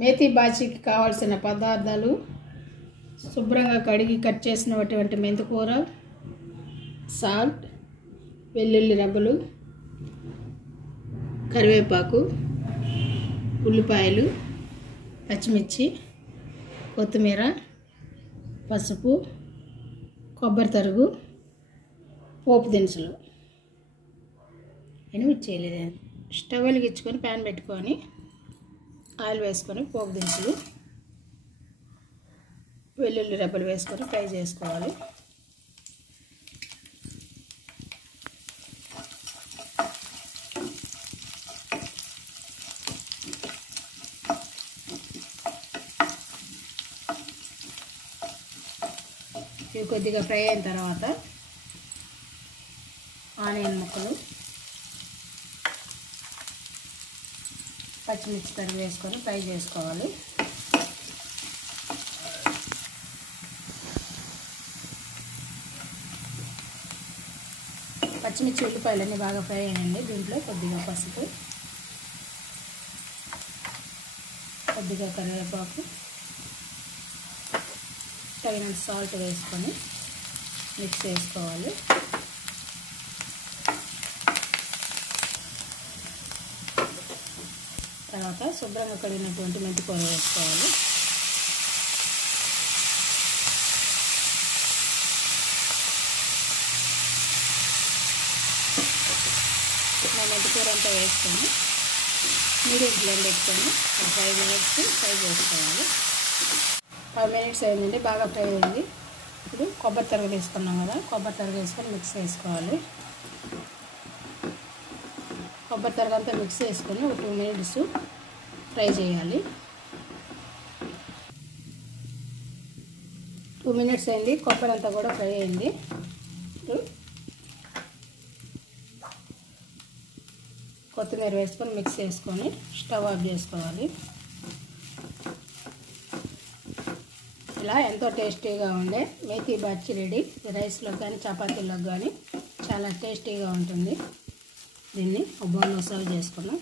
మేతి బాజీకి కావాల్సిన పదార్థాలు శుభ్రంగా కడిగి కట్ చేసినటువంటి మెంతికూర, సాల్ట్, వెల్లుల్లి రెబ్బలు, కరివేపాకు, ఉల్లిపాయలు, పచ్చిమిర్చి, కొత్తిమీర, పసుపు, కొబ్బరి తరుగు, పోపు దినుసులు. నేను చేయలేదు. స్టవ్ వెలిగించుకొని ప్యాన్ పెట్టుకొని ఆయిల్ వేసుకొని పోపు దినుసులు, వెల్లుల్లి రెబ్బలు వేసుకొని ఫ్రై చేసుకోవాలి. ఇవి కొద్దిగా ఫ్రై అయిన తర్వాత ఆనియన్ ముక్కలు, పచ్చిమిర్చి తరిగి వేసుకొని ఫ్రై చేసుకోవాలి. పచ్చిమిర్చి ఉల్లిపాయలన్నీ బాగా ఫ్రై అయ్యాయండి. దీంట్లో కొద్దిగా పసుపు, కొద్దిగా కరివేపాకు, తగినంత సాల్ట్ వేసుకొని మిక్స్ చేసుకోవాలి. తర్వాత శుభ్రంగా కడిగినటువంటి మెంతికూర వేసుకోవాలి. మెంతికూర అంతా వేసుకొని మీడియం ఫ్లేమ్ పెట్టుకొని 5 మినిట్స్ ఫ్రై చేసుకోవాలి. 5 మినిట్స్ అయిందండి, బాగా ఫ్రై అయింది. ఇప్పుడు కొబ్బరి తరుగు తీసుకున్నాం కదా, కొబ్బరి తరుగు వేసుకొని మిక్స్ చేసుకోవాలి. కొబ్బరి తరుగు అంతా మిక్స్ చేసుకొని ఒక 2 మినిట్స్ ఫ్రై చేయాలి. 2 మినిట్స్ అయింది, కొబ్బరి అంతా కూడా ఫ్రై అయింది. కొత్తిమీర వేసుకొని మిక్స్ చేసుకొని స్టవ్ ఆఫ్ చేసుకోవాలి. ఇలా ఎంతో టేస్టీగా ఉండే మేతి బాజీ రెడీ. రైస్లో కానీ చపాతీలో కానీ చాలా టేస్టీగా ఉంటుంది. దీన్ని ఒక బౌల్లో సర్వ్ చేసుకున్నాం.